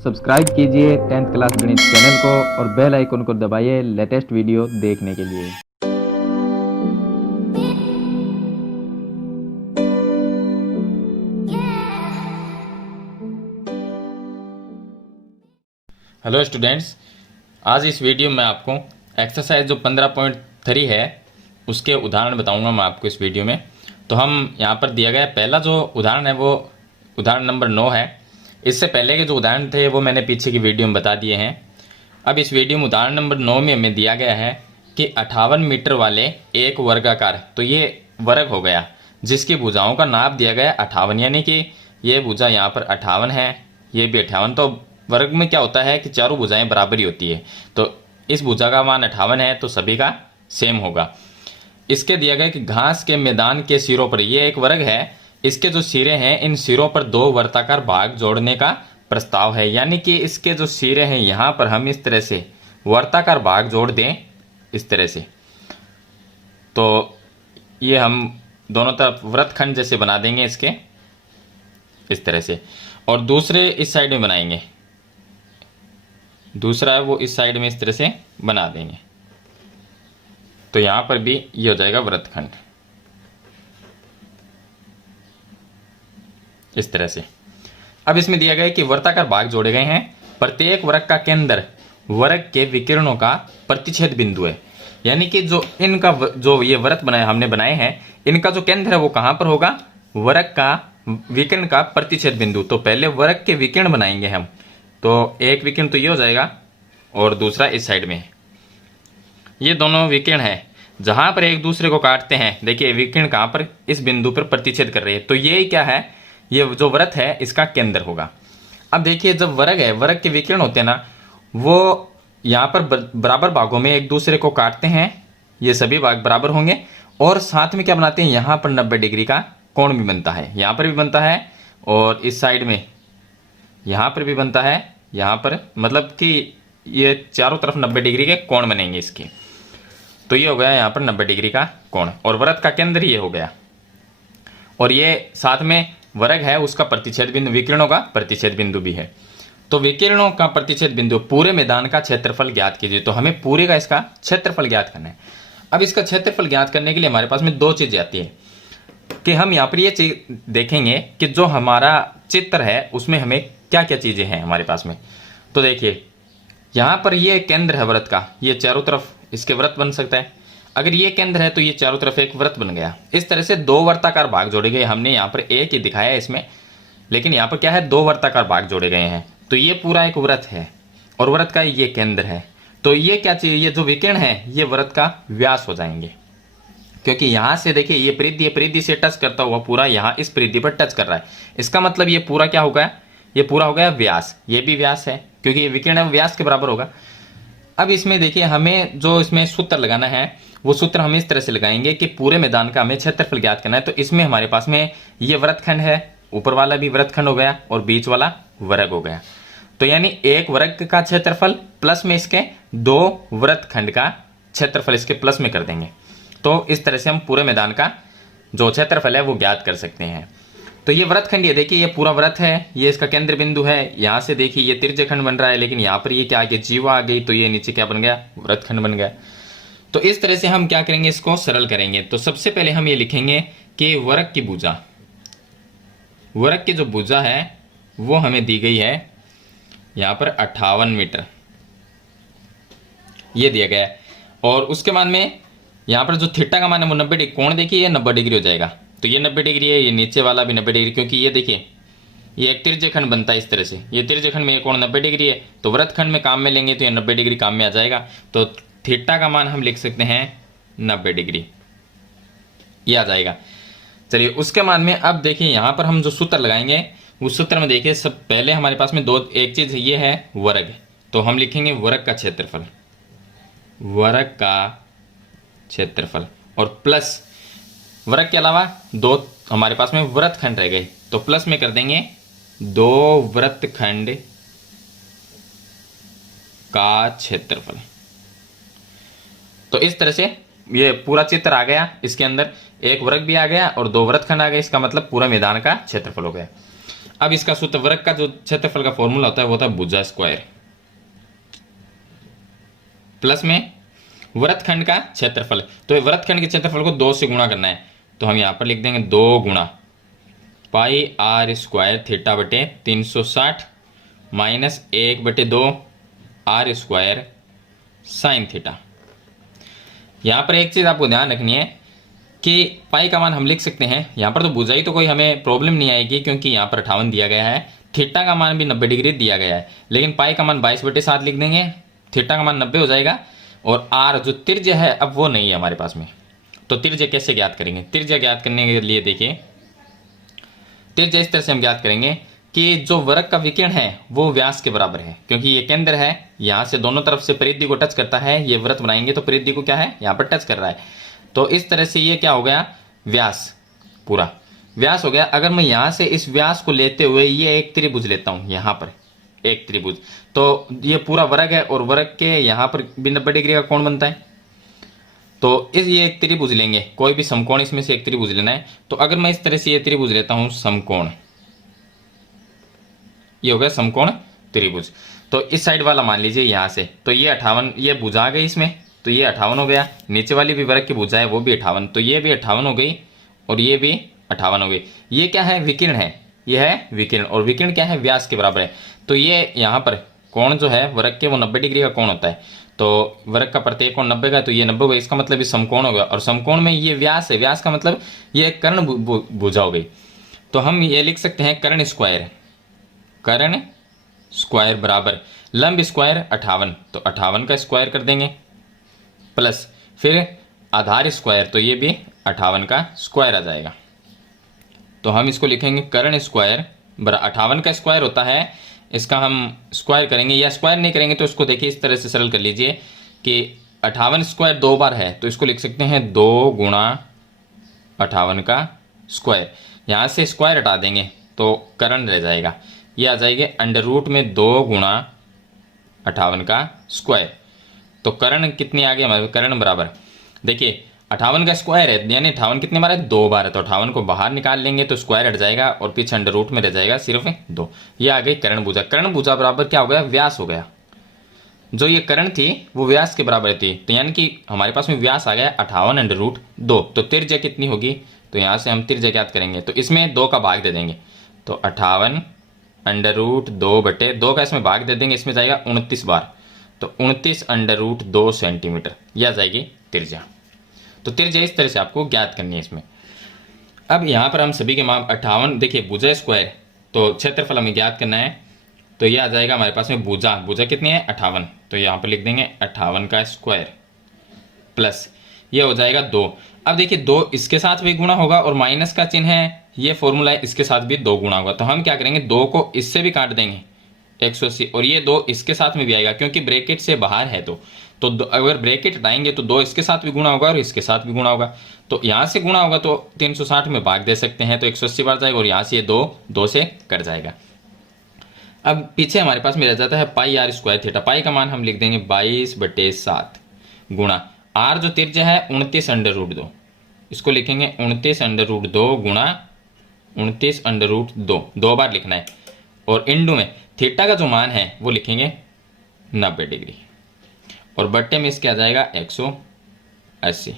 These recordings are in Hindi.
सब्सक्राइब कीजिए 10th क्लास गणित चैनल को और बेल आइकन को दबाइए लेटेस्ट वीडियो देखने के लिए। हेलो स्टूडेंट्स, आज इस वीडियो में आपको एक्सरसाइज जो 15.3 है उसके उदाहरण बताऊंगा मैं आपको इस वीडियो में। तो हम यहाँ पर दिया गया पहला जो उदाहरण है वो उदाहरण नंबर 9 है। इससे पहले के जो उदाहरण थे वो मैंने पीछे की वीडियो में बता दिए हैं। अब इस वीडियो में उदाहरण नंबर 9 में हमें दिया गया है कि 58 मीटर वाले एक वर्गाकार, तो ये वर्ग हो गया जिसकी भुजाओं का नाप दिया गया 58, यानी कि ये भुजा यहाँ पर 58 है, ये भी 58। तो वर्ग में क्या होता है कि चारों भुजाएं बराबर ही होती है, तो इस भुजा का मान 58 है तो सभी का सेम होगा। इसके दिया गया कि घास के मैदान के सिरों पर, ये एक वर्ग है, इसके जो सिरे हैं इन सिरों पर दो वर्ताकार भाग जोड़ने का प्रस्ताव है। यानी कि इसके जो सिरे हैं यहाँ पर हम इस तरह से वर्ताकार भाग जोड़ दें इस तरह से, तो ये हम दोनों तरफ वृत्तखंड जैसे बना देंगे इसके इस तरह से, और दूसरे इस साइड में बनाएंगे, दूसरा है वो इस साइड में इस तरह से बना देंगे, तो यहां पर भी ये हो जाएगा वृत्तखंड इस तरह से। अब इसमें दिया गया है कि वर्ताकार भाग जोड़े गए हैं, प्रत्येक वर्ग का केंद्र वर्ग के विकिरणों का प्रतिच्छेद बिंदु है। यानी कि जो इनका जो ये वृत्त बनाए हमने बनाए हैं इनका जो केंद्र है वो कहां पर होगा, वर्ग का विकिरण का प्रतिच्छेद बिंदु। तो पहले वर्ग के विकिरण बनाएंगे हम, तो एक विकिरण तो ये हो जाएगा और दूसरा इस साइड में, ये दोनों विकिरण है जहां पर एक दूसरे को काटते हैं। देखिए विकिरण कहां पर, इस बिंदु पर प्रतिच्छेद कर रहे हैं, तो ये क्या है, ये जो वृत्त है इसका केंद्र होगा। अब देखिए जब वर्ग है, वर्ग के विकिरण होते हैं ना, वो यहाँ पर बराबर भागों में एक दूसरे को काटते हैं, ये सभी भाग बराबर होंगे, और साथ में क्या बनाते हैं, यहाँ पर 90 डिग्री का कोण भी बनता है, यहाँ पर भी बनता है और इस साइड में यहाँ पर भी बनता है, यहाँ पर, मतलब कि ये चारों तरफ 90 डिग्री के कोण बनेंगे इसके। तो ये हो गया यहाँ पर 90 डिग्री का कोण, और वृत्त का केंद्र ये हो गया, और ये साथ में वर्ग है उसका प्रतिच्छेद बिंदु, विकिरणों का प्रतिच्छेद बिंदु भी है। तो विकिरणों का प्रतिच्छेद बिंदु, पूरे मैदान का क्षेत्रफल ज्ञात कीजिए। तो हमें पूरे का इसका क्षेत्रफल ज्ञात करना है। अब इसका क्षेत्रफल ज्ञात करने के लिए हमारे पास में दो चीजें आती है कि हम यहाँ पर ये चीज देखेंगे कि जो हमारा चित्र है उसमें हमें क्या क्या चीजें हैं हमारे पास में। तो देखिए यहाँ पर ये केंद्र है वृत्त का, ये चारों तरफ इसके वृत्त बन सकता है। अगर ये केंद्र है तो ये चारों तरफ एक वृत्त बन गया। इस तरह से दो वर्ताकार भाग जोड़े गए, हमने यहाँ पर एक ही दिखाया है इसमें, लेकिन यहाँ पर क्या है, दो वर्ताकार भाग जोड़े गए हैं। तो ये पूरा एक वृत्त है और वृत्त का ये केंद्र है। तो ये क्या चाहिए, ये जो विकिरण है ये वृत्त का व्यास हो जाएंगे, क्योंकि यहां से देखिए ये परिधि से टच करता हुआ पूरा यहाँ इस परिधि पर टच कर रहा है। इसका मतलब ये पूरा क्या होगा, ये पूरा हो गया व्यास, ये भी व्यास है क्योंकि ये विकिरण है व्यास के बराबर होगा। अब इसमें देखिए हमें जो इसमें सूत्र लगाना है वो सूत्र हम इस तरह से लगाएंगे कि पूरे मैदान का हमें क्षेत्रफल ज्ञात करना है। तो इसमें हमारे पास में ये वृत्तखंड है, ऊपर वाला भी वृत्तखंड हो गया और बीच वाला वर्ग हो गया। तो यानी एक वर्ग का क्षेत्रफल प्लस में इसके दो वृत्तखंड का क्षेत्रफल इसके प्लस में कर देंगे। तो इस तरह से हम पूरे मैदान का जो क्षेत्रफल है वो ज्ञात कर सकते हैं। तो ये वृत्तखंड, ये देखिए ये पूरा वृत्त है, ये इसका केंद्र बिंदु है। यहाँ से देखिए ये तिर्यकखंड बन रहा है, लेकिन यहाँ पर ये क्या आ गया, जीवा आ गई, तो ये नीचे क्या बन गया, वृत्तखंड बन गया। तो इस तरह से हम क्या करेंगे, इसको सरल करेंगे। तो सबसे पहले हम ये लिखेंगे कि वर्ग की भुजा, वर्ग की जो भुजा है वो हमें दी गई है यहाँ पर 58 मीटर, ये दिया गया है। और उसके बाद में यहाँ पर जो थीटा का मान है वो 90 डिग्री, कोण देखिए ये 90 डिग्री हो जाएगा, तो ये 90 डिग्री है, ये नीचे वाला भी 90 डिग्री, क्योंकि ये देखिए ये एक तिर्यकखंड बनता है इस तरह से, ये तिर्यकखंड में ये कोण 90 डिग्री है, तो वृत्तखंड में काम में लेंगे तो ये 90 डिग्री काम में आ जाएगा। तो थीटा का मान हम लिख सकते हैं 90 डिग्री, ये आ जाएगा। चलिए उसके मान में अब देखिए यहाँ पर हम जो सूत्र लगाएंगे उस सूत्र में देखिए सब पहले हमारे पास में एक चीज ये है वर्ग, तो हम लिखेंगे वर्ग का क्षेत्रफल, वर्ग का क्षेत्रफल, और प्लस वर्ग के अलावा दो हमारे पास में वृत्तखंड रह गए, तो प्लस में कर देंगे दो वृत्तखंड का क्षेत्रफल। तो इस तरह से ये पूरा चित्र आ गया, इसके अंदर एक वर्ग भी आ गया और दो वृत्तखंड आ गए, इसका मतलब पूरा मैदान का क्षेत्रफल हो गया। अब इसका सूत्र, वृत्त का जो क्षेत्रफल का फॉर्मूला होता है वो होता है भुजा स्क्वायर, प्लस में वृत्तखंड का क्षेत्रफल। तो वृत्तखंड के क्षेत्रफल को 2 से गुणा करना है, तो हम यहां पर लिख देंगे 2 गुणा पाई आर स्क्वायर थीटा बटे 360 minus 1/2 R square sine theta. यहां पर एक चीज आपको ध्यान रखनी है कि पाई का मान हम लिख सकते हैं, यहाँ पर तो भुजाई तो कोई हमें प्रॉब्लम नहीं आएगी क्योंकि यहाँ पर 58 दिया गया है, थीटा का मान भी 90 डिग्री दिया गया है, लेकिन पाई का मान 22/7 लिख देंगे, थीटा का मान 90 हो जाएगा। और आर जो त्रिज्य है अब वो नहीं है हमारे पास में, तो त्रिज्य कैसे ज्ञात करेंगे? त्रिज्य ज्ञात करने के लिए देखिए, त्रिज्य इस तरह से हम ज्ञात करेंगे कि जो वृत्त का विकिरण है वो व्यास के बराबर है, क्योंकि ये केंद्र है, यहाँ से दोनों तरफ से परिधि को टच करता है, ये वृत्त बनाएंगे तो परिधि को क्या है यहाँ पर टच कर रहा है, तो इस तरह से ये क्या हो गया व्यास, पूरा व्यास हो गया। अगर मैं यहाँ से इस व्यास को लेते हुए ये एक त्रिभुज लेता हूँ, यहाँ पर एक त्रिभुज, तो ये पूरा वर्ग है और वर्ग के यहाँ पर भी 90 डिग्री का कोण बनता है, तो ये एक त्रिभुज लेंगे, कोई भी समकोण इसमें से एक त्रिभुज लेना है। तो अगर मैं इस तरह से ये त्रिभुज लेता हूँ समकोण, ये हो गया समकोण त्रिभुज, तो इस साइड वाला मान लीजिए यहाँ से, तो ये 58, ये भुजा आ गई इसमें, तो ये 58 हो गया, नीचे वाली भी वर्ग की भुजा है वो भी 58, तो ये भी 58 हो गई और ये भी 58 हो गई। ये क्या है? विकिरण है, ये है विकिरण, और विकिरण क्या है? व्यास के बराबर है। तो ये यहाँ पर कोण जो है वर्ग के वो 90 डिग्री का कोण होता है, तो वर्ग का प्रत्येक कोण 90 का, तो ये 90 हो गया, इसका मतलब ये समकोण होगा, और समकोण में ये व्यास है, व्यास का मतलब ये कर्ण भुजा हो गई। तो हम ये लिख सकते हैं कर्ण स्क्वायर, कर्ण स्क्वायर बराबर लंब स्क्वायर 58, तो 58 का स्क्वायर कर देंगे, प्लस फिर आधार स्क्वायर, तो ये भी 58 का स्क्वायर आ जाएगा। तो हम इसको लिखेंगे कर्ण स्क्वायर बराबर 58 का स्क्वायर होता है, इसका हम स्क्वायर करेंगे, या स्क्वायर नहीं करेंगे तो इसको देखिए इस तरह से सरल कर लीजिए कि 58 स्क्वायर 2 बार है, तो इसको लिख सकते हैं 2 गुणा 58 का स्क्वायर, यहाँ से स्क्वायर हटा देंगे तो कर्ण रह जाएगा, ये आ जाएगा अंडर रूट में 2 गुणा 58 का स्क्वायर। तो कर्ण कितनी आ गई हमारे? कर्ण बराबर देखिए 58 का स्क्वायर है, यानी 58 कितने बार है? 2 बार है, तो 58 को बाहर निकाल लेंगे तो स्क्वायर हट जाएगा और पीछे अंडर रूट में रह जाएगा सिर्फ 2। ये आ गई कर्ण भुजा। कर्ण भुजा बराबर क्या हो गया? व्यास हो गया। जो ये कर्ण थी वो व्यास के बराबर थी, तो यानी कि हमारे पास में व्यास आ गया 58 अंडर रूट 2। तो त्रिज्या कितनी होगी? तो यहाँ से हम त्रिज्या ज्ञात करेंगे, तो इसमें 2 का भाग दे देंगे, तो 58 अंडर रूट 2/2 का इसमें भाग दे देंगे, इसमें जाएगा 29 बार, तो 29 अंडर रूट 2 सेंटीमीटर, यह आ जाएगी त्रिज्या। तो त्रिज्या इस तरह से आपको ज्ञात करनी है इसमें। अब यहाँ पर हम सभी के माप 58, देखिए भुजा स्क्वायर, तो क्षेत्रफल हमें ज्ञात करना है, तो ये आ जाएगा हमारे पास में भुजा, भुजा कितनी है? 58, तो यहाँ पर लिख देंगे 58 का स्क्वायर, प्लस ये हो जाएगा 2। अब देखिए 2 इसके साथ भी गुणा होगा और माइनस का चिन्ह है, ये फॉर्मूला है, इसके साथ भी 2 गुणा होगा, तो हम क्या करेंगे 2 को इससे भी काट देंगे 180, और ये 2 इसके साथ में भी आएगा क्योंकि ब्रैकेट से बाहर है, तो अगर ब्रैकेट हटाएंगे तो 2 इसके साथ भी गुणा होगा और इसके साथ भी गुणा होगा, तो यहाँ से गुणा होगा तो 360 में भाग दे सकते हैं, तो 180 बार जाएगा, और यहाँ से ये 2 से कट जाएगा। अब पीछे हमारे पास में रह जाता है पाई आर स्क्वायर थीटा, पाई का मान हम लिख देंगे 22/7 गुणा आर जो त्रिज्या है 29 अंडर रूट 2, इसको लिखेंगे 29 अंडर रूट 2 गुणा 29 अंडर रूट 2 बार लिखना है, और इंडू में थीटा का जो मान है वो लिखेंगे 90 डिग्री, और बट्टे में इसके आ जाएगा 180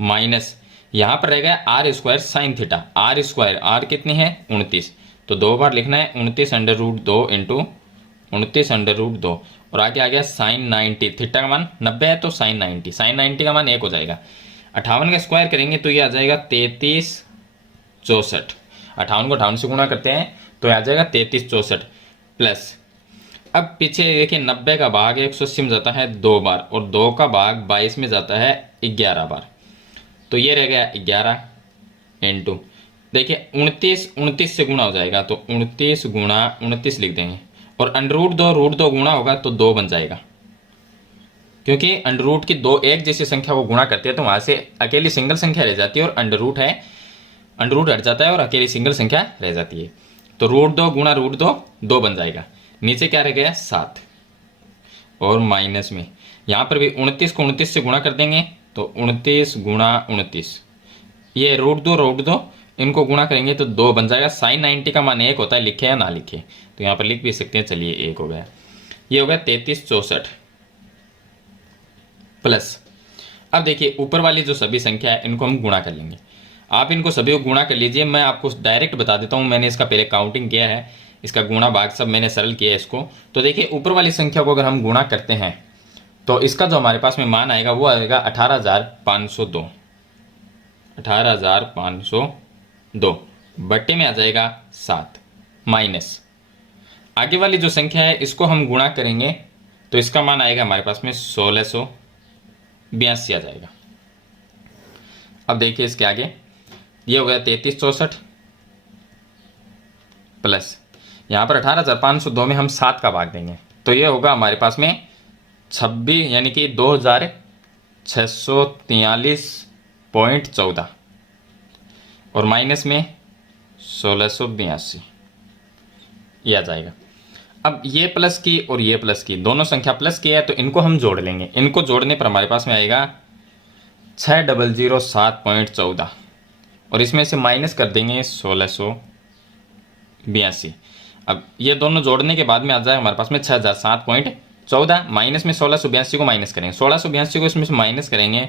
माइनस यहाँ पर रहेगा R square sine theta, R square, R कितनी है 29, तो 2 बार लिखना है 29 under root 2 into 29 under root 2, और आगे आ गया साइन 90, थीटा का मान 90 है तो साइन 90, साइन 90 का मान 1 हो जाएगा। 58 का स्क्वायर करेंगे तो ये आ जाएगा 3364, 58 को 58 से गुणा करते हैं तो आ जाएगा 3364, प्लस अब पीछे देखिए 90 का भाग 180 में जाता है 2 बार, और 2 का भाग 22 में जाता है 11 बार, तो ये रह गया 11 इंटू देखिए 29 से गुणा हो जाएगा, तो 29 गुणा 29 लिख देंगे, और अंडर रूट 2 गुणा होगा तो 2 बन जाएगा, क्योंकि अंडर रूट की 2 एक जैसी संख्या को गुणा करते हैं तो वहां से अकेली सिंगल संख्या रह जाती है, और अंडर रूट हट जाता है और अकेली सिंगल संख्या रह जाती है, तो रूट 2 गुणा रूट 2 बन जाएगा। नीचे क्या रह गया 7, और माइनस में यहाँ पर भी 29 को 29 से गुणा कर देंगे, तो 29 गुणा 29, ये रूट दो इनको गुणा करेंगे तो 2 बन जाएगा। साइन 90 का मान 1 होता है, लिखे या ना लिखे तो यहाँ पर लिख भी सकते हैं। चलिए 1 हो गया, ये हो गया 3364 प्लस। अब देखिए ऊपर वाली जो सभी संख्या है इनको हम गुणा कर लेंगे। आप इनको सभी को गुणा कर लीजिए, मैं आपको डायरेक्ट बता देता हूँ, मैंने इसका पहले काउंटिंग किया है, इसका गुणा भाग सब मैंने सरल किया है इसको। तो देखिए ऊपर वाली संख्या को अगर हम गुणा करते हैं तो इसका जो हमारे पास में मान आएगा वो आएगा 18,502। 18,502 बट्टे में आ जाएगा 7 माइनस आगे वाली जो संख्या है इसको हम गुणा करेंगे तो इसका मान आएगा हमारे पास में 1682 आ जाएगा। अब देखिए इसके आगे ये हो गया 3364 प्लस यहाँ पर 18,502 में हम 7 का भाग देंगे तो ये होगा हमारे पास में 26 यानी कि 2643.14 और माइनस में 1682 ये आ जाएगा। अब ये प्लस की और ये प्लस की दोनों संख्या प्लस की है तो इनको हम जोड़ लेंगे। इनको जोड़ने पर हमारे पास में आएगा 6007.14 और इसमें से माइनस कर देंगे 1682। अब ये दोनों जोड़ने के बाद में आ जाएगा हमारे पास में 6007.14 माइनस में 1682 को माइनस करेंगे, 1682 को इसमें से माइनस करेंगे,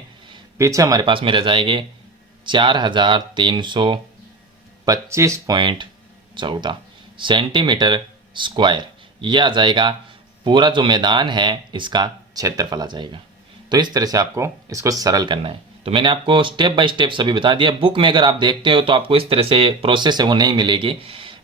पीछे हमारे पास में रह जाएंगे 4325.14 सेंटीमीटर स्क्वायर। ये आ जाएगा पूरा जो मैदान है इसका क्षेत्रफल आ जाएगा। तो इस तरह से आपको इसको सरल करना है। तो मैंने आपको स्टेप बाय स्टेप सभी बता दिया। बुक में अगर आप देखते हो तो आपको इस तरह से प्रोसेस है वो नहीं मिलेगी।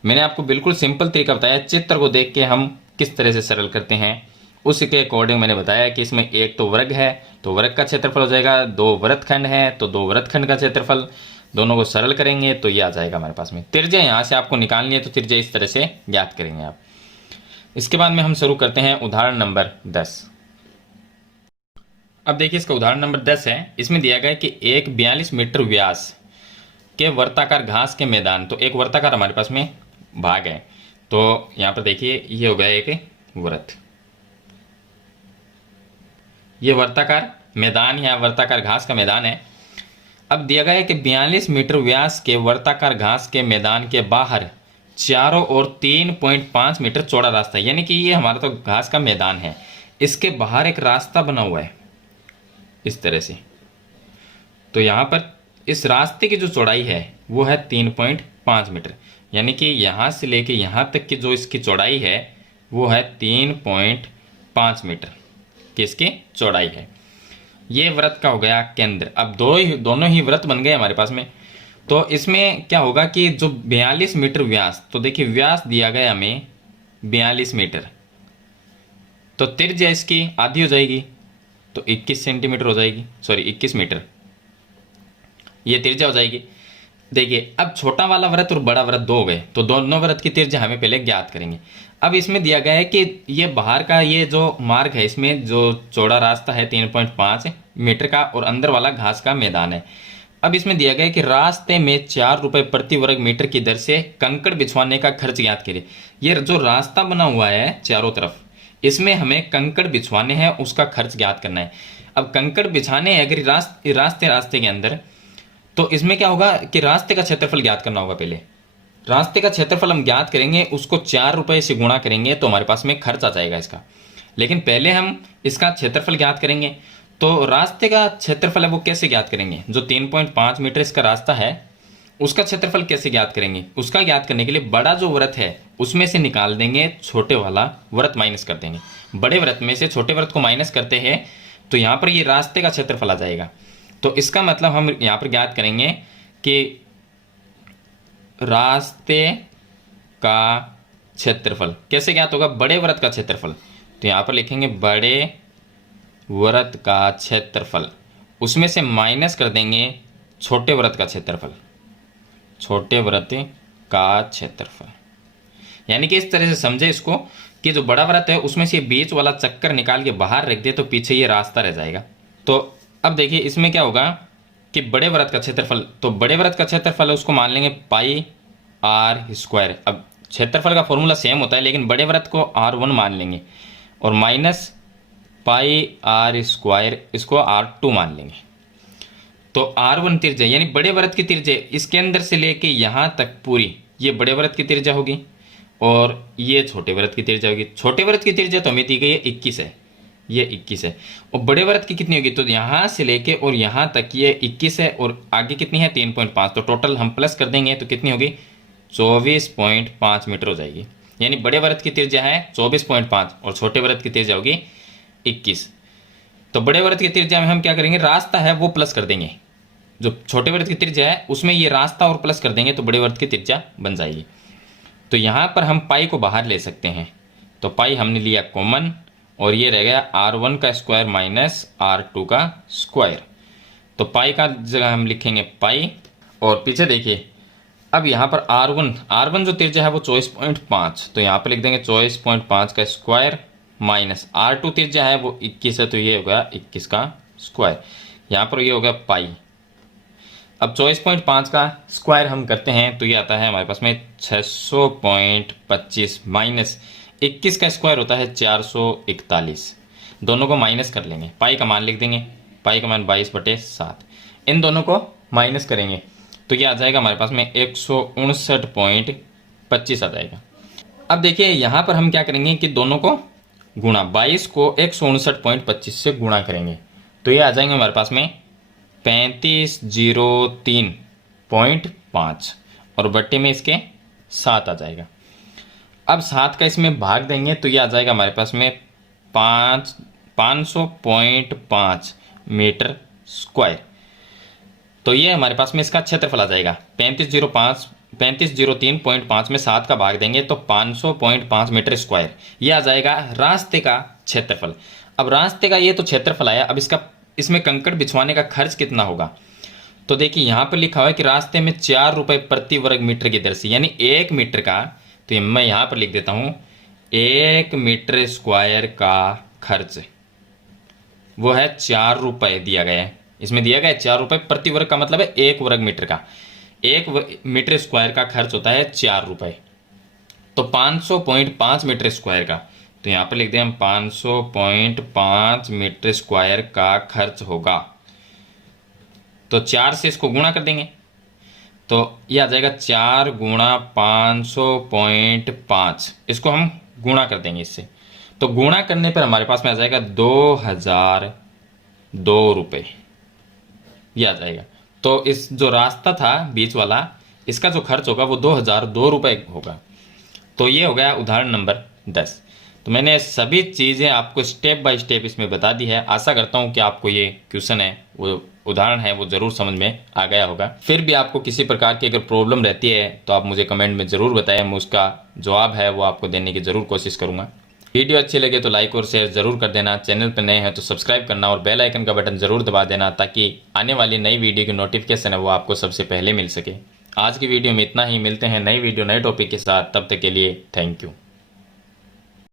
मैंने आपको बिल्कुल सिंपल तरीका बताया, चित्र को देख के हम किस तरह से सरल करते हैं उसी के अकॉर्डिंग मैंने बताया कि इसमें एक तो वर्ग है तो वर्ग का क्षेत्रफल हो जाएगा, 2 वृत्तखंड है तो 2 वृत्तखंड का क्षेत्रफल, दोनों को सरल करेंगे तो ये आ जाएगा हमारे पास में। त्रिज्या यहाँ से आपको निकालनी है तो त्रिज्या इस तरह से ज्ञात करेंगे आप। इसके बाद में हम शुरू करते हैं उदाहरण नंबर 10। अब देखिए इसका उदाहरण नंबर 10 है। इसमें दिया गया है कि एक 42 मीटर व्यास के वर्ताकार घास के मैदान, तो एक वर्ताकार हमारे पास में भाग है तो यहाँ पर देखिए ये हो गया एक वृत्त, ये वर्ताकार मैदान या वर्ताकार घास का मैदान है। अब दिया गया है कि 42 मीटर व्यास के वर्ताकार घास के मैदान के बाहर चारों ओर 3.5 मीटर चौड़ा रास्ता है, यानी कि ये हमारा तो घास का मैदान है, इसके बाहर एक रास्ता बना हुआ है इस तरह से। तो यहाँ पर इस रास्ते की जो चौड़ाई है वो है 3.5 मीटर, यानी कि यहाँ से लेके यहाँ तक की जो इसकी चौड़ाई है वो है 3.5 मीटर की इसकी चौड़ाई है। ये वृत्त का हो गया केंद्र। अब दोनों ही वृत्त बन गए हमारे पास में। तो इसमें क्या होगा कि जो 42 मीटर व्यास, तो देखिए व्यास दिया गया हमें 42 मीटर, तो त्रिज्या इसकी आधी हो जाएगी तो 21 सेंटीमीटर हो जाएगी, सॉरी 21 मीटर ये त्रिज्या हो जाएगी। देखिए अब छोटा वाला वृत्त और बड़ा वृत्त 2 हो गए तो दोनों वृत्त की त्रिज्या हमें पहले ज्ञात करेंगे। अब इसमें दिया गया है कि ये बाहर का ये जो मार्ग है इसमें जो चौड़ा रास्ता है 3.5 मीटर का और अंदर वाला घास का मैदान है। अब इसमें दिया गया है कि रास्ते में 4 रुपये प्रति वर्ग मीटर की दर से कंकड़ बिछवाने का खर्च ज्ञात करिए। ये जो रास्ता बना हुआ है चारों तरफ, इसमें हमें कंकड़ बिछवाने हैं, उसका खर्च ज्ञात करना है। अब कंकड़ बिछाने हैं अगर रास्ते के अंदर, तो इसमें क्या होगा कि रास्ते का क्षेत्रफल ज्ञात करना होगा। पहले रास्ते का क्षेत्रफल हम ज्ञात करेंगे, उसको 4 रुपये से गुणा करेंगे तो हमारे पास में खर्च आ जाएगा इसका। लेकिन पहले हम इसका क्षेत्रफल ज्ञात करेंगे। तो रास्ते का क्षेत्रफल है वो कैसे ज्ञात करेंगे, जो 3.5 मीटर इसका रास्ता है उसका क्षेत्रफल कैसे ज्ञात करेंगे, उसका ज्ञात करने के लिए बड़ा जो वृत्त है उसमें से निकाल देंगे, छोटे वाला वृत्त माइनस कर देंगे। बड़े वृत्त में से छोटे वृत्त को माइनस करते हैं तो यहाँ पर ये रास्ते का क्षेत्रफल आ जाएगा। तो इसका मतलब हम यहाँ पर ज्ञात करेंगे कि रास्ते का क्षेत्रफल कैसे ज्ञात होगा, बड़े वृत्त का क्षेत्रफल। तो यहाँ पर लिखेंगे बड़े वृत्त का क्षेत्रफल, उसमें से माइनस कर देंगे छोटे वृत्त का क्षेत्रफल, छोटे वृत्त का क्षेत्रफल। यानी कि इस तरह से समझे इसको कि जो बड़ा वृत्त है उसमें से बीच वाला चक्कर निकाल के बाहर रख दे तो पीछे ये रास्ता रह जाएगा। तो अब देखिए इसमें क्या होगा कि बड़े वृत्त का क्षेत्रफल, तो बड़े वृत्त का क्षेत्रफल है उसको मान लेंगे पाई आर स्क्वायर। अब क्षेत्रफल का फॉर्मूला सेम होता है लेकिन बड़े वृत्त को R1 मान लेंगे और माइनस पाई आर स्क्वायर इसको R2 मान लेंगे। तो R1 त्रिज्या यानी बड़े वृत्त की त्रिज्या इसके अंदर से लेके यहाँ तक पूरी, ये बड़े वृत्त की त्रिज्या होगी और ये छोटे वृत्त की त्रिज्या होगी। छोटे वृत्त की त्रिज्या तो हमें दी गई है 21 है, ये 21 है, और बड़े वृत्त की कितनी होगी, तो यहाँ से लेके और यहाँ तक ये 21 है और आगे कितनी है 3.5, तो टोटल हम प्लस कर देंगे तो कितनी होगी 24.5 मीटर हो जाएगी। यानी बड़े वृत्त की त्रिज्या है 24.5 और छोटे वृत्त की त्रिज्या होगी 21। तो बड़े वृत्त की त्रिज्या में हम क्या करेंगे, रास्ता है वो प्लस कर देंगे, जो छोटे वृत्त की त्रिज्या है उसमें ये रास्ता और प्लस कर देंगे तो बड़े वृत्त की त्रिज्या बन जाएगी। तो यहाँ पर हम पाई को बाहर ले सकते हैं, तो पाई हमने लिया कॉमन और ये रह गया R1 का स्क्वायर माइनस R2 का स्क्वायर। तो पाई का जगह हम लिखेंगे पाई और पीछे देखिए अब यहाँ पर R1 जो त्रिज्या है वो 24.5, तो यहाँ पर लिख देंगे 24.5 का स्क्वायर माइनस R2 त्रिज्या है वो 21 है, तो ये हो गया 21 का स्क्वायर। यहाँ पर ये हो गया पाई। अब 24.5 का स्क्वायर हम करते हैं तो ये आता है हमारे पास में 600.25 माइनस 21 का स्क्वायर होता है 441। दोनों को माइनस कर लेंगे, पाई का मान लिख देंगे, पाई का मान 22/7, इन दोनों को माइनस करेंगे तो ये आ जाएगा हमारे पास में 159.25 आ जाएगा। अब देखिए यहाँ पर हम क्या करेंगे कि दोनों को गुणा, 22 को 159.25 से गुणा करेंगे तो ये आ जाएंगे हमारे पास में 3503.5 और बट्टे में इसके 7 आ जाएगा। अब 7 का इसमें भाग देंगे तो ये आ जाएगा हमारे पास में 500.5 मीटर स्क्वायर। तो ये हमारे पास में इसका क्षेत्रफल आ जाएगा 3503.5 में 7 का भाग देंगे तो 500.5 मीटर स्क्वायर, ये आ जाएगा रास्ते का क्षेत्रफल। अब रास्ते का ये तो क्षेत्रफल आया, अब इसमें कंकड़ बिछवाने का खर्च कितना होगा, तो देखिए यहाँ पर लिखा हुआ है कि रास्ते में 4 रुपये प्रति वर्ग मीटर की दर से, यानी 1 मीटर का, तो मैं यहाँ पर लिख देता हूँ 1 मीटर स्क्वायर का खर्च वो है 4 रुपये दिया गया है, इसमें दिया गया है 4 रुपये प्रति वर्ग का मतलब है 1 वर्ग मीटर का, 1 मीटर स्क्वायर का खर्च होता है 4 रुपये। तो 500.5 मीटर स्क्वायर का, तो यहाँ पर लिख दें हम 500.5 मीटर स्क्वायर का खर्च होगा, तो 4 से इसको गुणा कर देंगे तो ये आ जाएगा 4 गुणा 500.5, इसको हम गुणा कर देंगे इससे, तो गुणा करने पर हमारे पास में आ जाएगा 2002 रुपये, ये आ जाएगा। तो इस जो रास्ता था बीच वाला, इसका जो खर्च होगा वो 2002 रुपये होगा। तो ये हो गया उदाहरण नंबर 10। तो मैंने सभी चीज़ें आपको स्टेप बाय स्टेप इसमें बता दी है। आशा करता हूँ कि आपको ये क्वेश्चन है, वो उदाहरण है, वो ज़रूर समझ में आ गया होगा। फिर भी आपको किसी प्रकार की अगर प्रॉब्लम रहती है तो आप मुझे कमेंट में ज़रूर बताएं, मैं उसका जवाब है वो आपको देने की ज़रूर कोशिश करूँगा। वीडियो अच्छी लगे तो लाइक और शेयर ज़रूर कर देना, चैनल पर नए हैं तो सब्सक्राइब करना और बेल आइकन का बटन ज़रूर दबा देना ताकि आने वाली नई वीडियो की नोटिफिकेशन है वो आपको सबसे पहले मिल सके। आज की वीडियो में इतना ही, मिलते हैं नई वीडियो नए टॉपिक के साथ, तब तक के लिए थैंक यू।